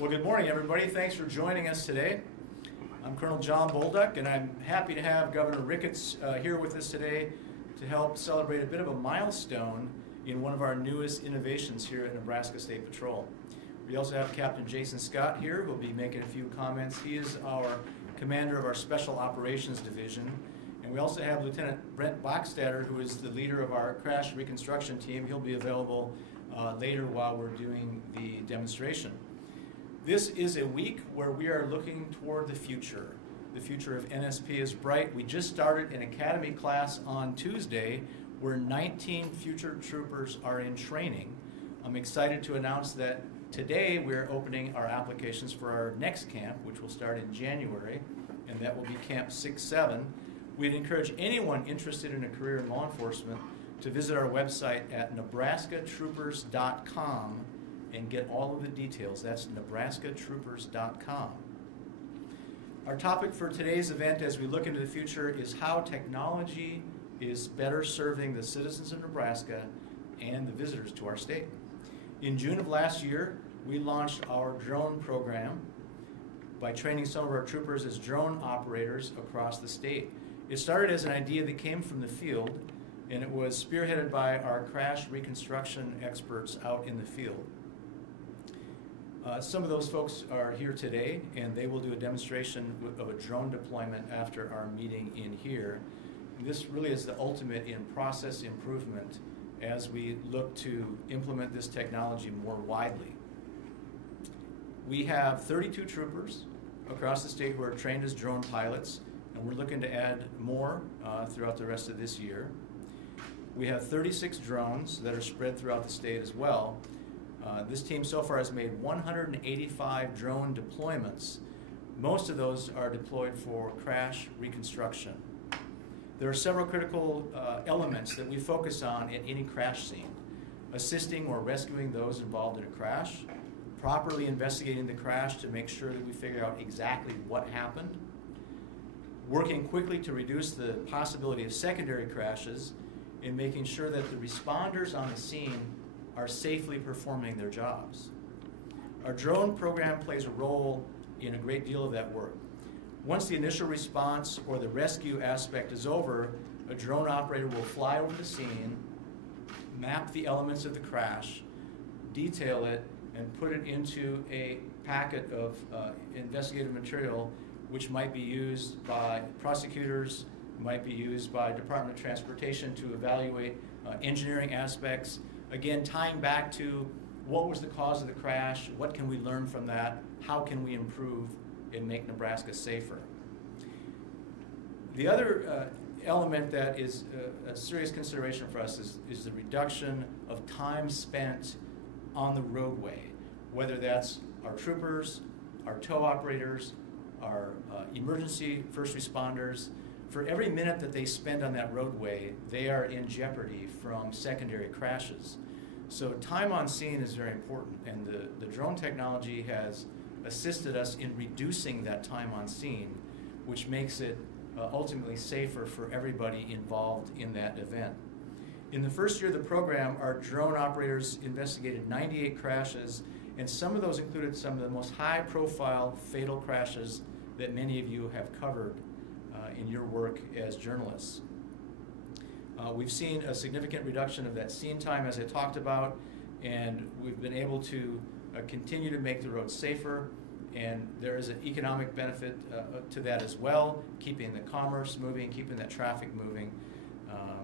Well, good morning, everybody. Thanks for joining us today. I'm Colonel John Bolduc, and I'm happy to have Governor Ricketts here with us today to help celebrate a bit of a milestone in one of our newest innovations here at Nebraska State Patrol. We also have Captain Jason Scott here, who will be making a few comments. He is our commander of our Special Operations Division. And we also have Lieutenant Brent Bachstatter, who is the leader of our crash reconstruction team. He'll be available later while we're doing the demonstration. This is a week where we are looking toward the future. The future of NSP is bright. We just started an academy class on Tuesday where 19 future troopers are in training. I'm excited to announce that today we're opening our applications for our next camp, which will start in January, and that will be Camp 6-7. We'd encourage anyone interested in a career in law enforcement to visit our website at nebraskatroopers.com and get all of the details. That's nebraskatroopers.com. Our topic for today's event as we look into the future is how technology is better serving the citizens of Nebraska and the visitors to our state. In June of last year, we launched our drone program by training some of our troopers as drone operators across the state. It started as an idea that came from the field, and it was spearheaded by our crash reconstruction experts out in the field. Some of those folks are here today, and they will do a demonstration of a drone deployment after our meeting in here. And this really is the ultimate in process improvement as we look to implement this technology more widely. We have 32 troopers across the state who are trained as drone pilots, and we're looking to add more throughout the rest of this year. We have 36 drones that are spread throughout the state as well. This team so far has made 185 drone deployments. Most of those are deployed for crash reconstruction. There are several critical elements that we focus on at any crash scene: assisting or rescuing those involved in a crash, properly investigating the crash to make sure that we figure out exactly what happened, working quickly to reduce the possibility of secondary crashes, and making sure that the responders on the scene are safely performing their jobs. Our drone program plays a role in a great deal of that work. Once the initial response or the rescue aspect is over, a drone operator will fly over the scene, map the elements of the crash, detail it, and put it into a packet of investigative material which might be used by prosecutors, might be used by Department of Transportation to evaluate engineering aspects. Again, tying back to what was the cause of the crash, what can we learn from that, how can we improve and make Nebraska safer. The other element that is a serious consideration for us is the reduction of time spent on the roadway, whether that's our troopers, our tow operators, our emergency first responders. For every minute that they spend on that roadway, they are in jeopardy from secondary crashes. So time on scene is very important, and the drone technology has assisted us in reducing that time on scene, which makes it ultimately safer for everybody involved in that event. In the first year of the program, our drone operators investigated 98 crashes, and some of those included some of the most high-profile fatal crashes that many of you have covered in your work as journalists. We've seen a significant reduction of that scene time, as I talked about, and we've been able to continue to make the roads safer, and there is an economic benefit to that as well, keeping the commerce moving, keeping that traffic moving.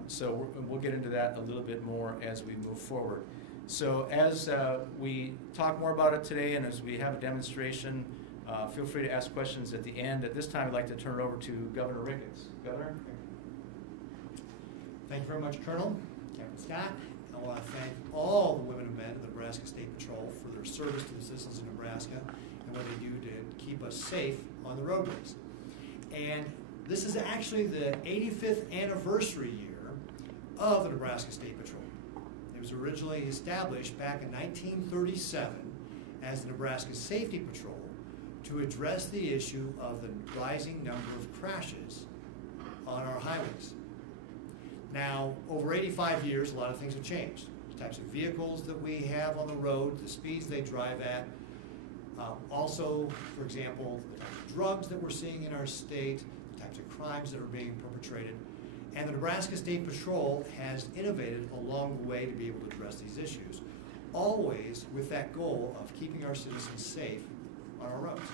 So we'll get into that a little bit more as we move forward. So as we talk more about it today and as we have a demonstration, feel free to ask questions at the end. At this time, I'd like to turn it over to Governor Ricketts. Governor? Thank you very much, Colonel. Captain Scott. I want to thank all the women and men of the Nebraska State Patrol for their service to the citizens of Nebraska and what they do to keep us safe on the roadways. And this is actually the 85th anniversary year of the Nebraska State Patrol. It was originally established back in 1937 as the Nebraska Safety Patrol to address the issue of the rising number of crashes on our highways. Now, over 85 years, a lot of things have changed. The types of vehicles that we have on the road, the speeds they drive at, Also, for example, the types of drugs that we're seeing in our state, the types of crimes that are being perpetrated. And the Nebraska State Patrol has innovated along the way to be able to address these issues, always with that goal of keeping our citizens safe on our roads.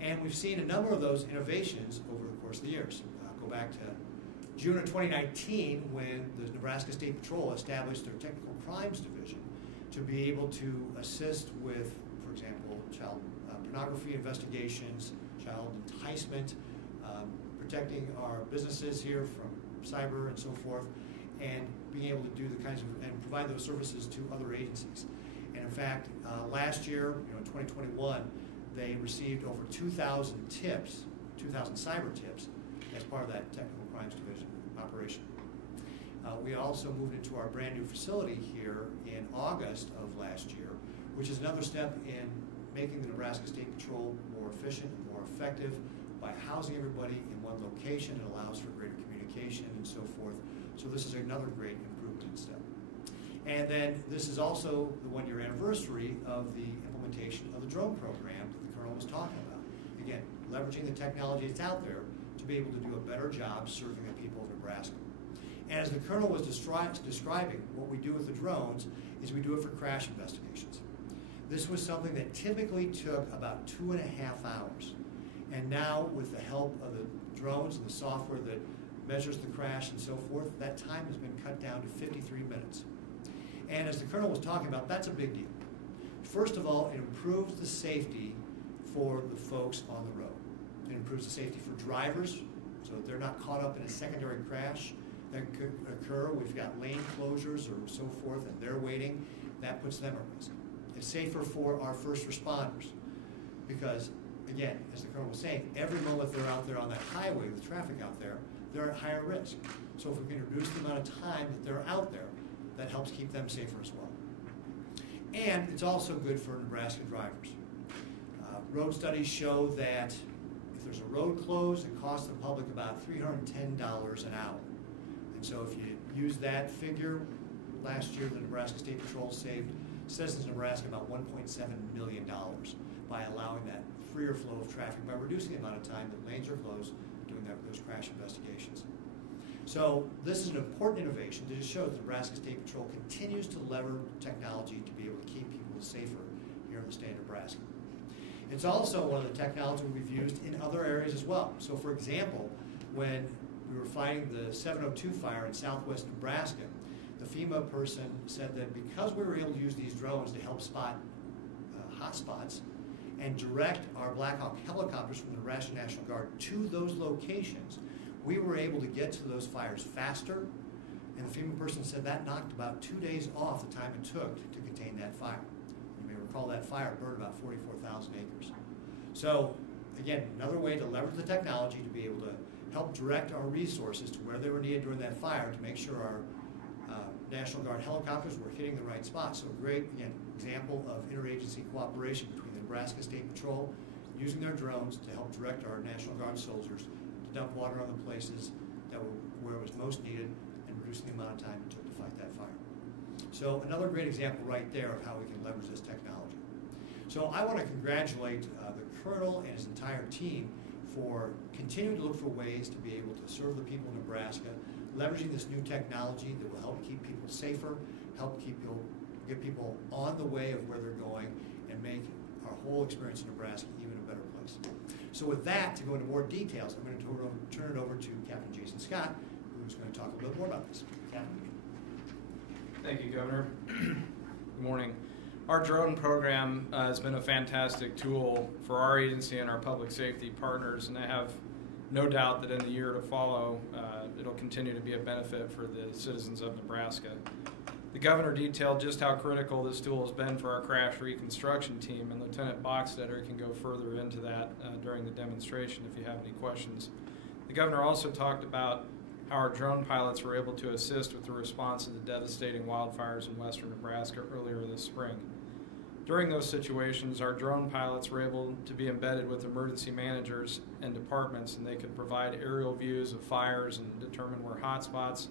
And we've seen a number of those innovations over the course of the years. Go back to June of 2019 when the Nebraska State Patrol established their Technical Crimes Division to be able to assist with, for example, child pornography investigations, child enticement, protecting our businesses here from cyber and so forth, and being able to do the kinds of, and provide those services to other agencies. And in fact, last year, in 2021, they received over 2,000 tips, 2,000 cyber tips, as part of that Technical Crimes Division operation. We also moved into our brand new facility here in August of last year, which is another step in making the Nebraska State Patrol more efficient and more effective by housing everybody in one location. It allows for greater communication and so forth. So this is another great improvement step. And then this is also the one-year anniversary of the implementation of the drone program that the Colonel was talking about. Again, leveraging the technology that's out there to be able to do a better job serving the people of Nebraska. And as the Colonel was describing, what we do with the drones is we do it for crash investigations. This was something that typically took about 2.5 hours. And now, with the help of the drones and the software that measures the crash and so forth, that time has been cut down to 53 minutes. And as the Colonel was talking about, that's a big deal. First of all, it improves the safety for the folks on the road. It improves the safety for drivers, so that they're not caught up in a secondary crash that could occur. We've got lane closures or so forth, and they're waiting. That puts them at risk. It's safer for our first responders because, again, as the Colonel was saying, every moment they're out there on that highway with traffic out there, they're at higher risk. So if we can reduce the amount of time that they're out there, that helps keep them safer as well. And it's also good for Nebraska drivers. Road studies show that if there's a road closed, it costs the public about $310 an hour. And so if you use that figure, last year the Nebraska State Patrol saved citizens of Nebraska about $1.7 million by allowing that freer flow of traffic, by reducing the amount of time that lanes are closed doing those crash investigations. So this is an important innovation that just shows the Nebraska State Patrol continues to lever technology to be able to keep people safer here in the state of Nebraska. It's also one of the technologies we've used in other areas as well. So for example, when we were fighting the 702 fire in southwest Nebraska, the FEMA person said that because we were able to use these drones to help spot hot spots and direct our Black Hawk helicopters from the Nebraska National Guard to those locations, we were able to get to those fires faster, and the FEMA person said that knocked about 2 days off the time it took to contain that fire. You may recall that fire burned about 44,000 acres. So, again, another way to leverage the technology to be able to help direct our resources to where they were needed during that fire to make sure our National Guard helicopters were hitting the right spot. So a great, again, example of interagency cooperation between the Nebraska State Patrol using their drones to help direct our National Guard soldiers to dump water on the places that were where it was most needed and reducing the amount of time it took to fight that fire. So another great example right there of how we can leverage this technology. So I want to congratulate the Colonel and his entire team for continuing to look for ways to be able to serve the people of Nebraska, leveraging this new technology that will help keep people safer, help get people on the way of where they're going, and make our whole experience in Nebraska even a better place. So with that, to go into more details, I'm going to turn it over to Captain Jason Scott, who's going to talk a little bit more about this. Captain. Thank you, Governor. Good morning. Our drone program has been a fantastic tool for our agency and our public safety partners, and I have no doubt that in the year to follow, it'll continue to be a benefit for the citizens of Nebraska. The Governor detailed just how critical this tool has been for our crash reconstruction team, and Lieutenant Boxstetter can go further into that during the demonstration if you have any questions. The Governor also talked about how our drone pilots were able to assist with the response to the devastating wildfires in western Nebraska earlier this spring. During those situations, our drone pilots were able to be embedded with emergency managers and departments, and they could provide aerial views of fires and determine where hot spots,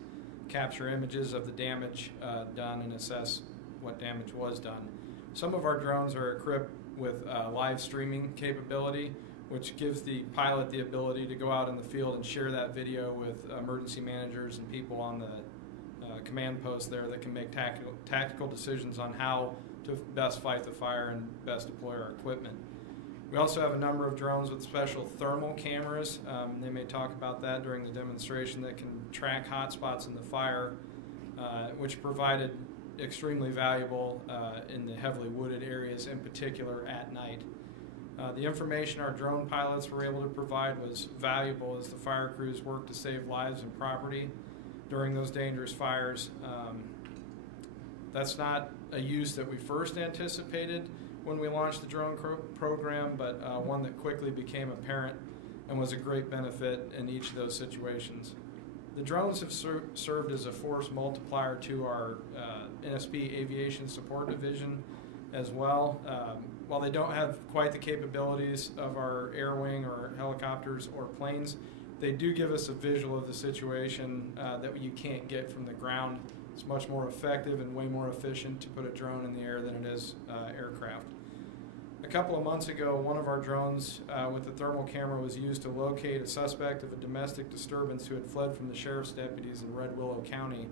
capture images of the damage done, and assess what damage was done. Some of our drones are with live streaming capability, which gives the pilot the ability to go out in the field and share that video with emergency managers and people on the command post there that can make tactical decisions on how to best fight the fire and best deploy our equipment. We also have a number of drones with special thermal cameras. They may talk about that during the demonstration, that can track hotspots in the fire, which provided extremely valuable in the heavily wooded areas, in particular at night. The information our drone pilots were able to provide was valuable as the fire crews worked to save lives and property during those dangerous fires. That's not a use that we first anticipated when we launched the drone program, but one that quickly became apparent and was a great benefit in each of those situations. The drones have served as a force multiplier to our NSP Aviation Support Division as well. While they don't have quite the capabilities of our air wing or helicopters or planes, they do give us a visual of the situation that you can't get from the ground. It's much more effective and way more efficient to put a drone in the air than it is aircraft. A couple of months ago, one of our drones with the thermal camera was used to locate a suspect of a domestic disturbance who had fled from the sheriff's deputies in Red Willow County.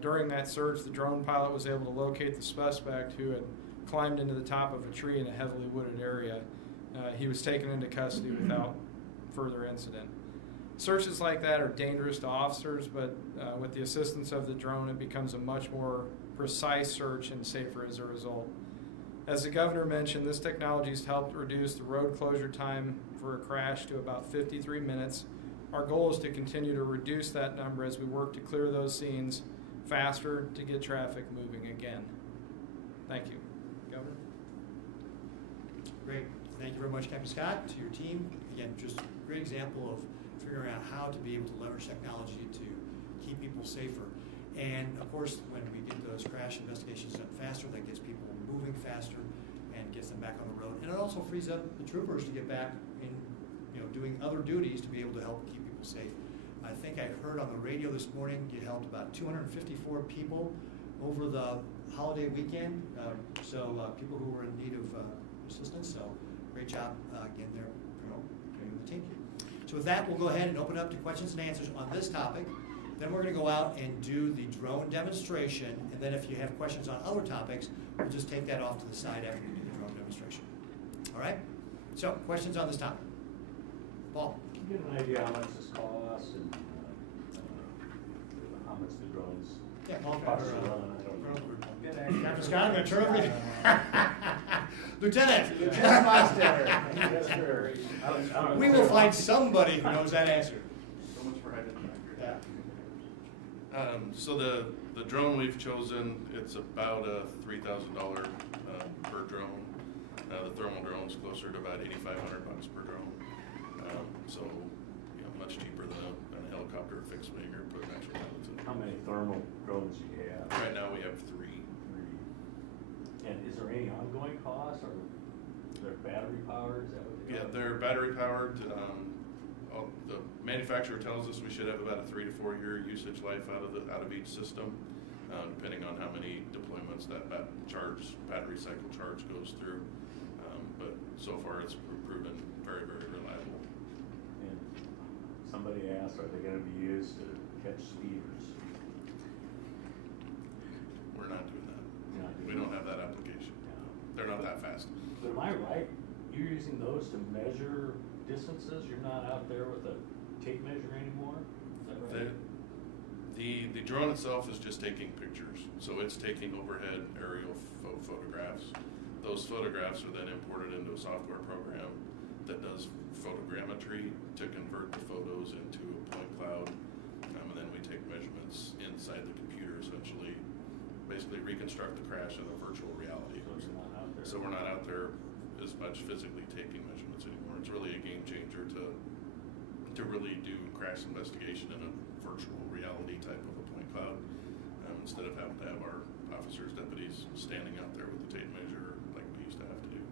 During that search, the drone pilot was able to locate the suspect, who had climbed into the top of a tree in a heavily wooded area. He was taken into custody without further incident. Searches like that are dangerous to officers, but with the assistance of the drone, it becomes a much more precise search and safer as a result. As the governor mentioned, this technology has helped reduce the road closure time for a crash to about 53 minutes. Our goal is to continue to reduce that number as we work to clear those scenes faster to get traffic moving again. Thank you. Governor? Great. Thank you very much, Captain Scott, to your team. Again, just a great example of figuring out how to be able to leverage technology to keep people safer. And of course, when we get those crash investigations done faster, that gets people moving faster and gets them back on the road. And it also frees up the troopers to get back in, doing other duties to be able to help keep people safe. I think I heard on the radio this morning you helped about 254 people over the holiday weekend. People who were in need of assistance. So great job again there, the team. So with that, we'll go ahead and open up to questions and answers on this topic. Then we're going to go out and do the drone demonstration, and then if you have questions on other topics, we'll just take that off to the side after we do the drone demonstration. All right? So, questions on this topic? Paul? Can you get an idea how much this costs and how much the drones cost to run? Captain Scott, I'm going to turn over to you. Lieutenant! Yes, sir. We will find somebody who knows that answer. So much for hiding back Yeah. here. So the drone we've chosen, it's about $3,000 per drone. The thermal drone's closer to about $8,500 per drone. So much cheaper than a helicopter, fixed wing, or put actual pilots in. How many thermal drones do you have? Right now we have 3. And is there any ongoing costs, or they're battery powered? Is that what they are? Yeah, they're battery powered. The manufacturer tells us we should have about a 3 to 4 year usage life out of each system, depending on how many deployments that battery cycle charge goes through. But so far it's proven very, very reliable. And somebody asked, are they going to be used to catch speeders? We're not doing that. We You're not doing don't have that application. Yeah. They're not that fast. But am I right? You're using those to measure distances? You're not out there with a tape measure anymore? Is that right? The drone itself is just taking pictures. So it's taking overhead aerial photographs. Those photographs are then imported into a software program that does photogrammetry to convert the photos into a point cloud. And then we take measurements inside the computer, essentially, basically reconstruct the crash in a virtual reality. So you're not out there. So we're not out there as much physically taking measurements anymore. It's really a game changer to really do crash investigation in a virtual reality type of a point cloud, instead of having to have our officers, deputies standing out there with the tape measure like we used to have to do.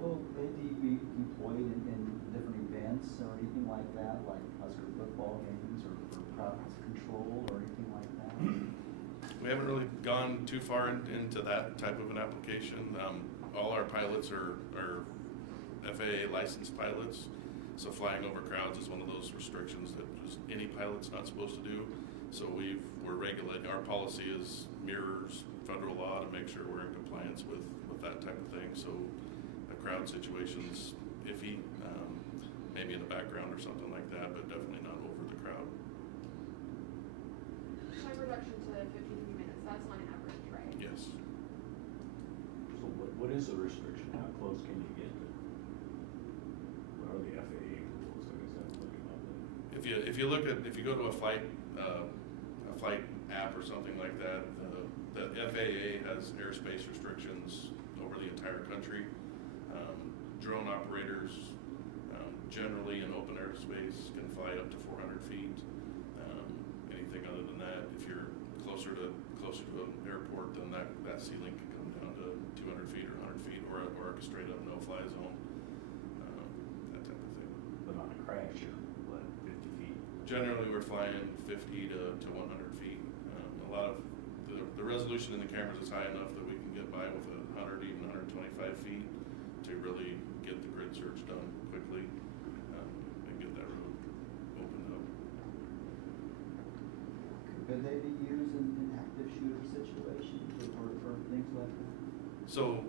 Will they be deployed in different events or anything like that, like Husker football games or crowd control or anything like that? We haven't really gone too far into that type of an application. All our pilots are FAA licensed pilots, so flying over crowds is one of those restrictions that just any pilot's not supposed to do. So we're regulating. Our policy mirrors federal law to make sure we're in compliance with that type of thing. So a crowd situation's iffy, maybe in the background or something like that, but definitely not over the crowd. Time reduction to 53 minutes, that's on average, right? Yes. So what is the restriction? How close can you get to? What are the FAA rules? I guess I'm looking at that. If you go to a flight app or something like that, the FAA has airspace restrictions over the entire country. Drone operators, generally in open airspace, can fly up to 400 feet. Anything other than that, if you're closer to an airport, then that ceiling can come down to 200 feet or 100 feet, or a straight up no-fly zone. That type of thing. But on a crash, you're what, 50 feet? Generally, we're flying 50 to 100 feet. A lot of the resolution in the cameras is high enough that we can get by with 100, even 125 feet to really get the grid search done quickly and get that road opened up. Could they be used in active shooter situations or things like that? So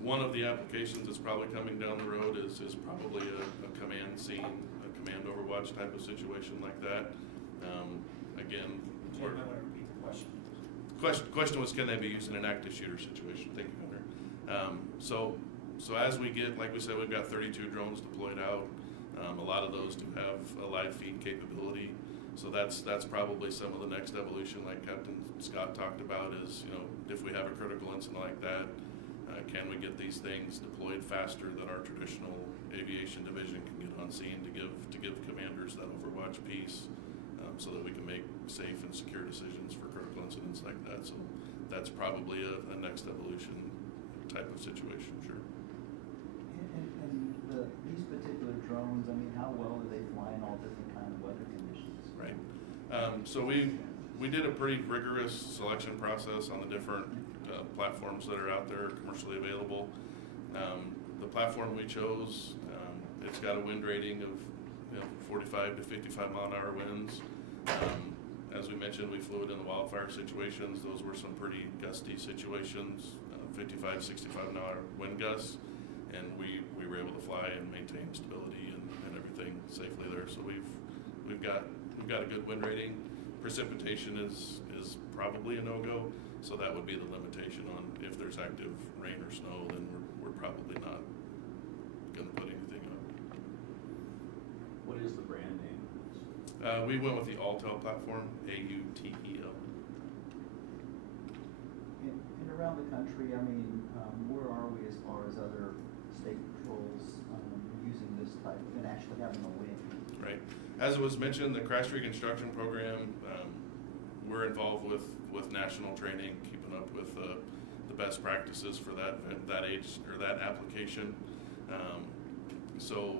one of the applications that's probably coming down the road is probably a command scene, a command overwatch type of situation like that. Again, You might want to repeat the question. Question was, can they be used in an active shooter situation? Thank you, Governor. So as we get, like we said, we've got 32 drones deployed out. A lot of those do have a live feed capability. So that's probably some of the next evolution, like Captain Scott talked about, is, you know, if we have a critical incident like that, can we get these things deployed faster than our traditional aviation division can get on scene to give commanders that overwatch piece, so that we can make safe and secure decisions for critical incidents like that. So that's probably a next evolution type of situation, sure. And these particular drones, I mean, how well do they fly in all different kind of weather conditions? Right. So we did a pretty rigorous selection process on the different platforms that are out there commercially available. The platform we chose, it's got a wind rating of 45 to 55 mile an hour winds. As we mentioned, we flew it in the wildfire situations. Those were some pretty gusty situations, 55, 65 mile an hour wind gusts, and we were able to fly and maintain stability and everything safely there. So we've got a good wind rating. Precipitation is probably a no-go, so that would be the limitation on if there's active rain or snow, then we're probably not going to put anything up. What is the brand name? We went with the Autel platform, AUTEL. And around the country, I mean, where are we as far as other state patrols using this type and actually having a win? Right. As it was mentioned, the crash reconstruction program, we're involved with national training, keeping up with the best practices for that age or that application. So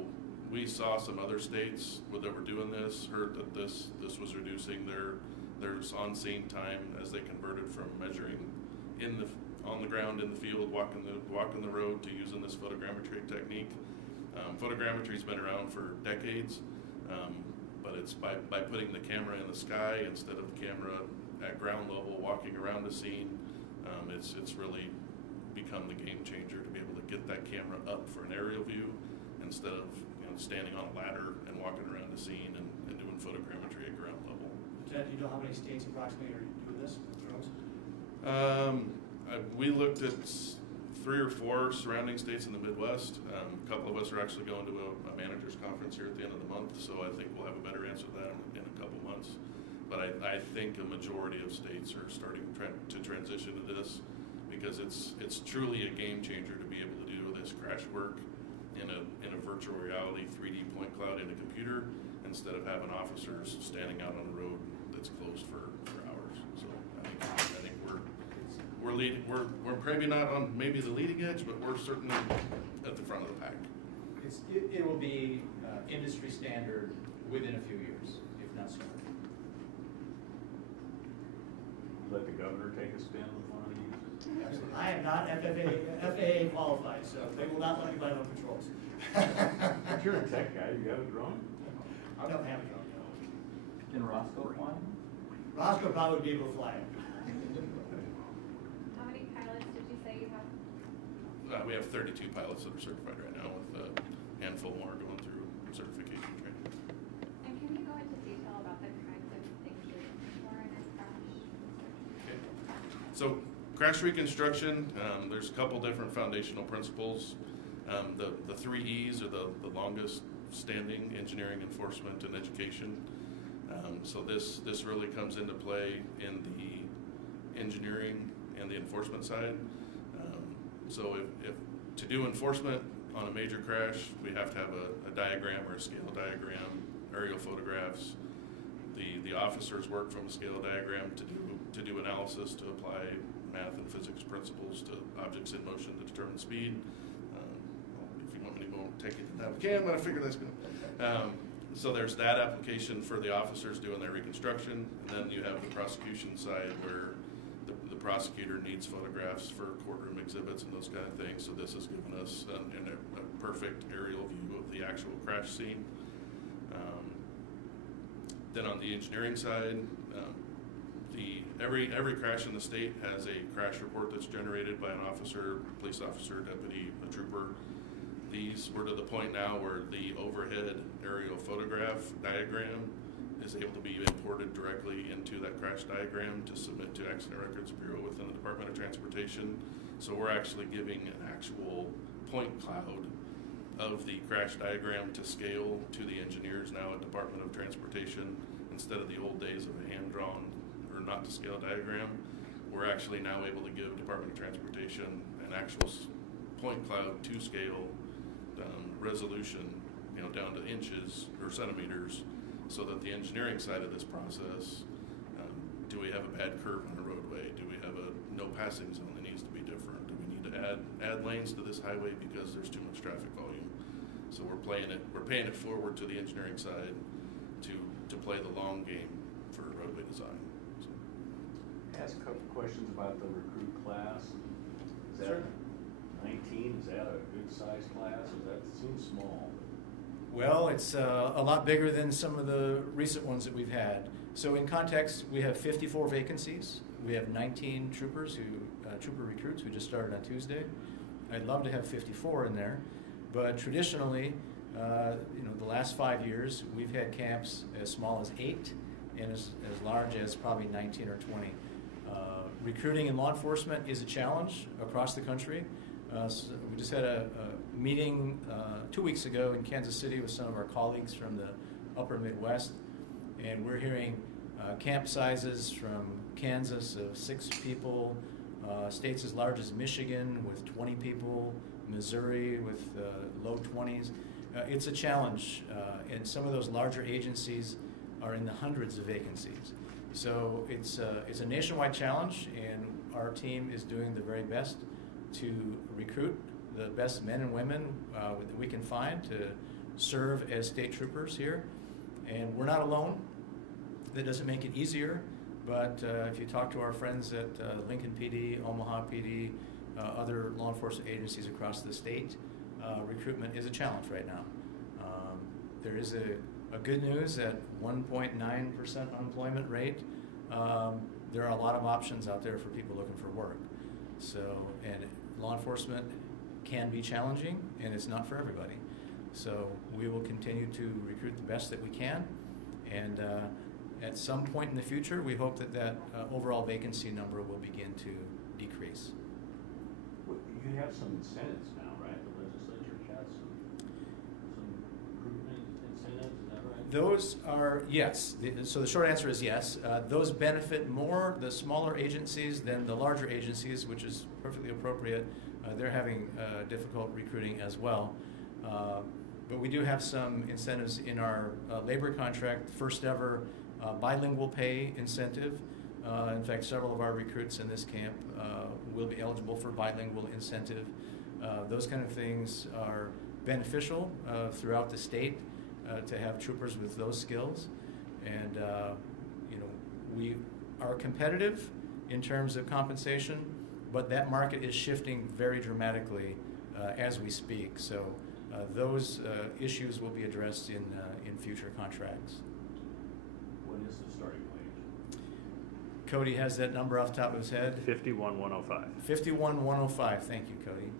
we saw some other states that were doing this, heard that this was reducing their on-scene time as they converted from measuring on the ground in the field, walking the road, to using this photogrammetry technique. Photogrammetry's been around for decades, but it's by putting the camera in the sky instead of the camera at ground level, walking around the scene. It's really become the game changer to be able to get that camera up for an aerial view instead of standing on a ladder and walking around the scene and doing photogrammetry at ground level. Lieutenant, do you know how many states approximately are doing this with drones? We looked at 3 or 4 surrounding states in the Midwest. A couple of us are actually going to a managers conference here at the end of the month, so I think we'll have a better answer to that in a couple months. But I think a majority of states are starting to transition to this, because it's truly a game changer to be able to do this crash work in a virtual reality 3D point cloud in a computer, instead of having officers standing out on the road that's closed for hours. So I think we're leading. We're maybe not on maybe the leading edge, but we're certainly at the front of the pack. It will be industry standard within a few years, if not sooner. let the governor take a spin with one of these? I am not FAA qualified, so they will not let me buy no patrols. But you're a tech guy, you have a drone? I don't have a drone, no. Can Roscoe fly? Roscoe probably would be able to fly it. How many pilots did you say you have? We have 32 pilots that are certified right now, with a handful more going through certification training. And can you go into detail about the kinds of things you're looking for in a crash? Okay. So crash reconstruction, there's a couple different foundational principles. The 3 E's are the longest standing: engineering, enforcement, and education. So this really comes into play in the engineering and the enforcement side. So if to do enforcement on a major crash, we have to have a diagram or a scale diagram, aerial photographs. The officers work from a scale diagram to do analysis, to apply math and physics principles to objects in motion to determine speed. If you want me to go take it to that, we can, but I figure that's good. So there's that application for the officers doing their reconstruction, and then you have the prosecution side where the prosecutor needs photographs for courtroom exhibits and those kind of things. So this has given us a perfect aerial view of the actual crash scene. Then on the engineering side, every crash in the state has a crash report that's generated by an officer, police officer, deputy, a trooper. We're to the point now where the overhead aerial photograph diagram is able to be imported directly into that crash diagram to submit to Accident Records Bureau within the Department of Transportation. So we're actually giving an actual point cloud of the crash diagram to scale to the engineers now at Department of Transportation, instead of the old days of a hand-drawn or not to scale diagram. We're actually now able to give Department of Transportation an actual point cloud to scale resolution, down to inches or centimeters, so that the engineering side of this process, do we have a bad curve on a roadway? Do we have a no passing zone that needs to be different? Do we need to add lanes to this highway because there's too much traffic volume? So we're paying it forward to the engineering side to play the long game for roadway design. So. Ask a couple questions about the recruit class. Is that Sure. 19? Is that a good sized class? That seems small. Well, it's a lot bigger than some of the recent ones that we've had. So in context, we have 54 vacancies. We have 19 trooper recruits who just started on Tuesday. I'd love to have 54 in there, but traditionally, the last 5 years, we've had camps as small as 8 and as large as probably 19 or 20. Recruiting in law enforcement is a challenge across the country. So we just had a meeting 2 weeks ago in Kansas City with some of our colleagues from the upper Midwest, and we're hearing camp sizes from Kansas of 6 people, states as large as Michigan with 20 people, Missouri with low 20s. It's a challenge, and some of those larger agencies are in the hundreds of vacancies. So it's a nationwide challenge, and our team is doing the very best to recruit the best men and women that we can find to serve as state troopers here. And we're not alone. That doesn't make it easier, but if you talk to our friends at Lincoln PD, Omaha PD, other law enforcement agencies across the state, recruitment is a challenge right now. There is a good news at 1.9% unemployment rate. There are a lot of options out there for people looking for work. So, and law enforcement can be challenging, and it's not for everybody. So we will continue to recruit the best that we can, and at some point in the future, we hope that overall vacancy number will begin to decrease. Well, you have some incentives now, right? The legislature has some recruitment incentives, is that right? Those are, yes. So the short answer is yes. Those benefit more the smaller agencies than the larger agencies, which is perfectly appropriate. They're having difficult recruiting as well. But we do have some incentives in our labor contract, first ever bilingual pay incentive. In fact, several of our recruits in this camp will be eligible for bilingual incentive. Those kind of things are beneficial throughout the state to have troopers with those skills. And we are competitive, in terms of compensation, but that market is shifting very dramatically as we speak. So those issues will be addressed in future contracts. What is the starting wage? Cody has that number off the top of his head. 51,105. 51,105. Thank you, Cody.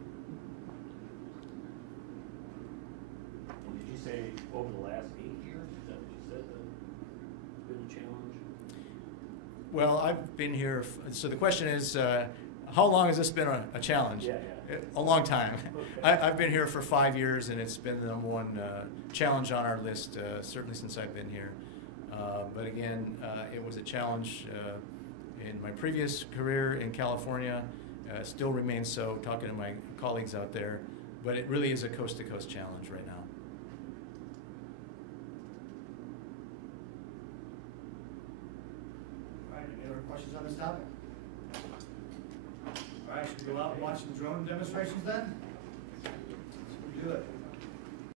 And did you say over the last 8 years? Is that what you said, been a challenge? Well, I've been here, so the question is, how long has this been a challenge? Yeah. A long time. Okay. I've been here for 5 years, and it's been the number one challenge on our list, certainly since I've been here. But again, it was a challenge in my previous career in California, still remains so, talking to my colleagues out there, but it really is a coast-to-coast challenge right now. All right, any other questions on this topic? All right, should we go out and watch some drone demonstrations then? Let's do it.